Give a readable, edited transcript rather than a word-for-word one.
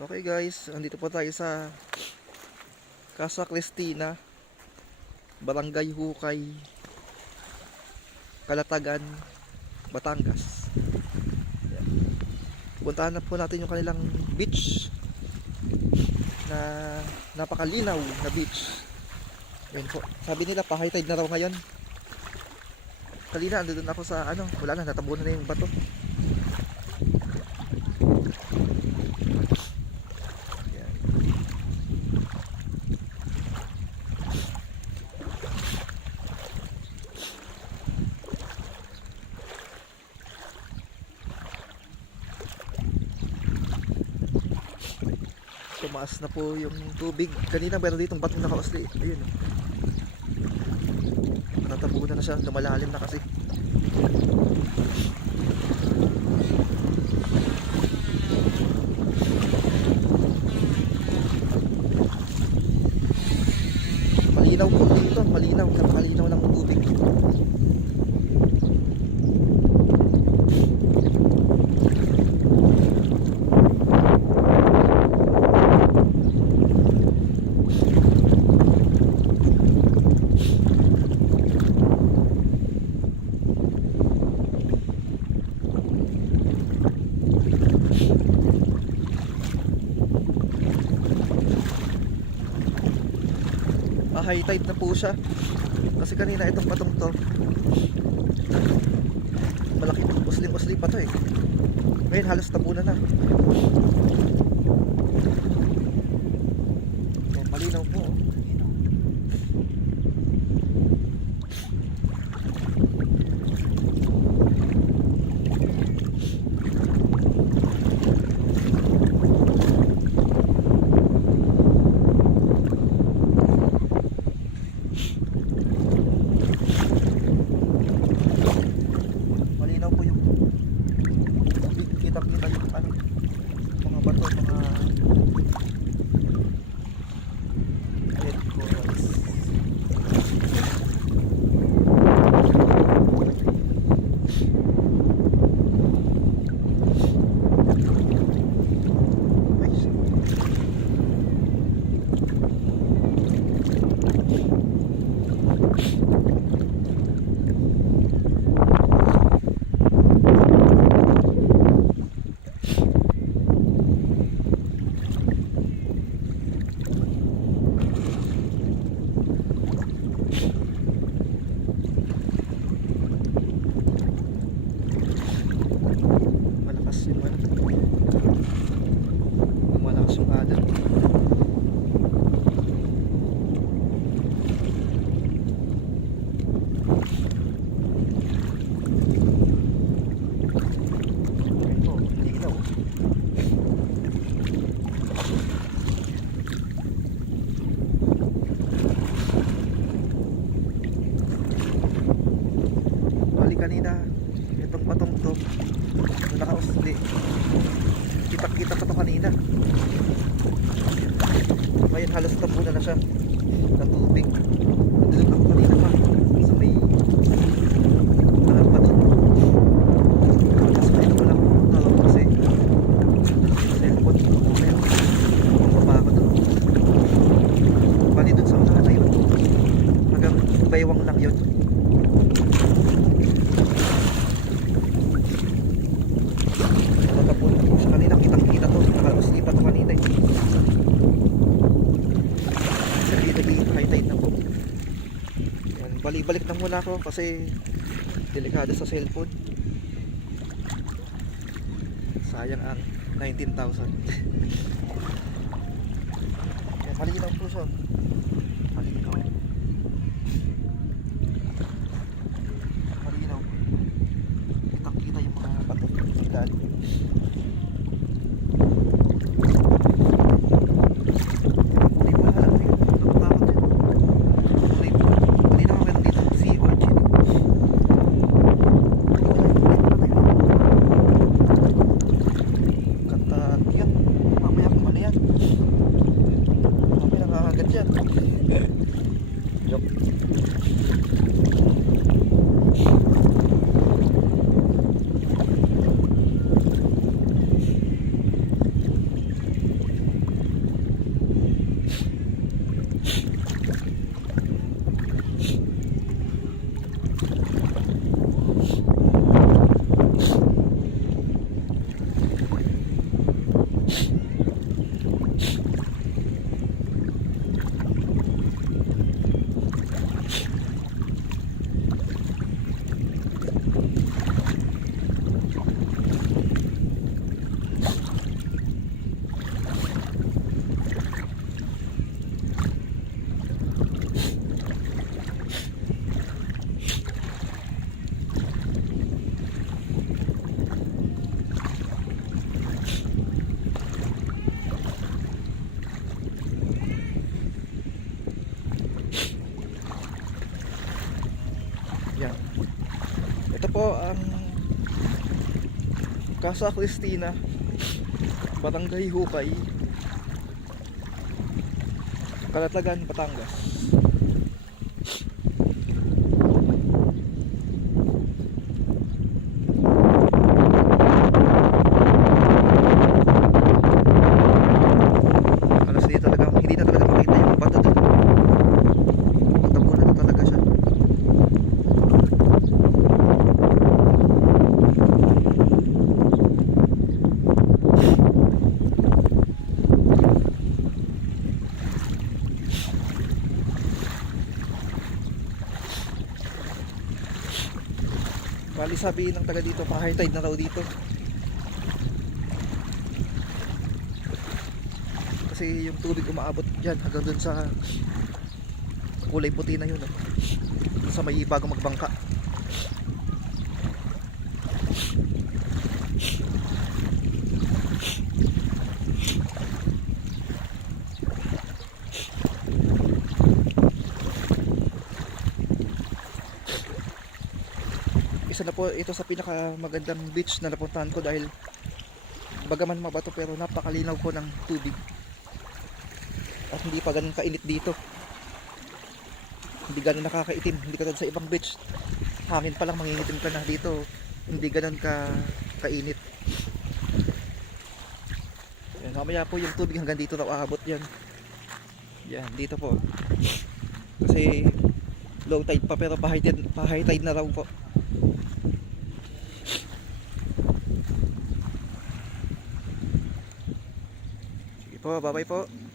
Okay guys, andito po tayo sa Casa Cristina, Barangay Hukay, Calatagan, Batangas. Ayan. Puntahan na po natin yung kanilang beach na napakalinaw na beach. Ayan po. Sabi nila pa high tide na raw ngayon. Kanina andun ako sa wala na, natabunan na yung bato. Tumaas na po yung tubig. Kanina meron ditong batong nakausli. Ayun. Natabunan na siya. Lumalalim na kasi. Malinaw po dito. Malinaw. Napakalinaw ng tubig. High tide na po siya kasi kanina itong patong to malaki, usling-usli pa to ngayon halos tabunan na. Malinaw po. Kita-kita yung mga bato, mga red corals. Malakas yung alat. Linaw. Bali kanina itong patong to nakausli. Kita-kita pa to kanina. Ngayon halos tabunan na siya ng tubig. Doon ako kanina pa sa may parang pa doon. Tapos ngayon ko lang tawag kasi cellphone ngayon baba ako doon. Bali doon sa una na yun hanggang baywang lang yun. Natapunan po siya kanina, kitang-kita to, nakauslipat to kanina high tide na po. Yan, balik-balik na muna ako kasi delikado sa cellphone. Sayang ang 19,000. Yan, malinaw po siya. Malinaw. Malinaw. Kitang-kita yung mga bato sa ilalim. Mamaya nakakagat yan. Casa Cristina, Barangay Hukay, Calatagan, Batangas. Alas hindi talaga, hindi na talaga makita yung bato dito. Tabunan na talaga siya. Bali sabihin ng taga dito, pa-high tide na raw dito. Kasi yung tubig umaabot dyan hanggang dun sa kulay puti na yun, sa may bagong magbangka. Isa na po ito sa pinaka magandang beach na napuntahan ko dahil bagaman mabato pero napakalinaw po ng tubig at hindi pa ganun kainit dito, hindi ganun nakakaitim, hindi katulad sa ibang beach hangin pa lang mangingitim ka na. Dito hindi ganun kainit. Yan, mamaya po yung tubig hanggang dito na aabot yan. Yan dito po kasi low tide pa pero pa-high tide na raw po. Sige po, bye bye po.